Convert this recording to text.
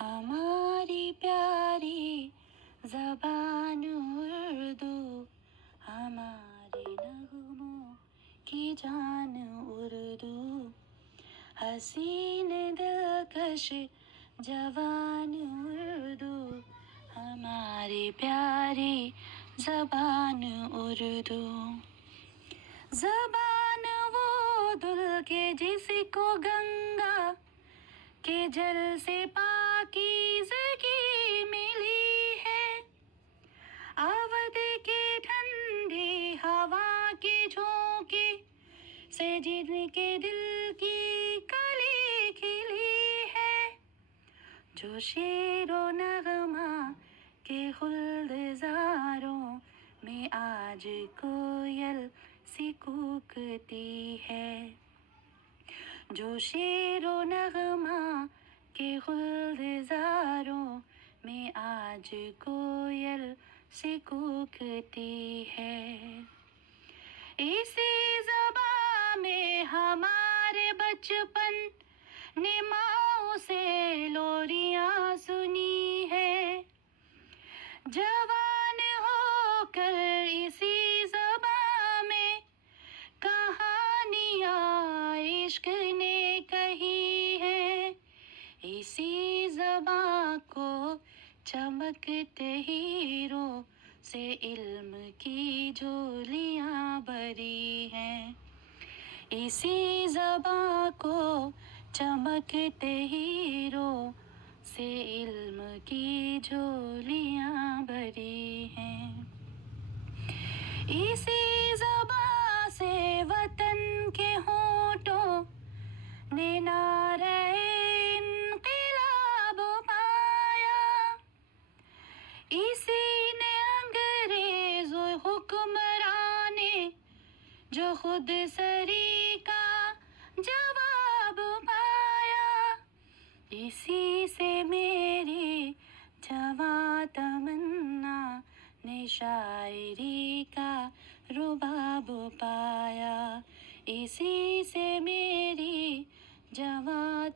हमारी प्यारी ज़बान उर्दू, हमारे नगमों की जान उर्दू, हसीन दिलकश जवान उर्दू, हमारी प्यारी ज़बान उर्दू। ज़बान वो दुल के जिसको गंगा के जल से पाकीज़गी मिली है, अवध के ठंडी हवा के झोंके से जिनके दिल की कली खिली है, जो शेरो नगमा के गुलज़ारों में आज कोयल सी कूकती है, जो शेरो नगमा के गुलज़ारों में आज कोयल सी कूकती है। इसी ज़बान में हमारे बचपन ने माँ से लोरियां सुनी है, जवान होकर इसी ज़बान में कहानियाँ इश्क ने कही है, इसी ज़बान को चमकते हीरों से इल्म की झोलियाँ भरी हैं, इसी ज़बान को चमकते हीरों से इल्म की झोलियाँ भरी हैं, इसी ज़बान से वतन के होठों ने नारे इन्क़िलाब पाया, इसी ने अंग्रेज़ हुक्मराने जो खुद सरी का जवाब पाया, इसी से मेरी जवां तमन्ना ने शायरी का रुबाब पाया, इसी से मेरी जवां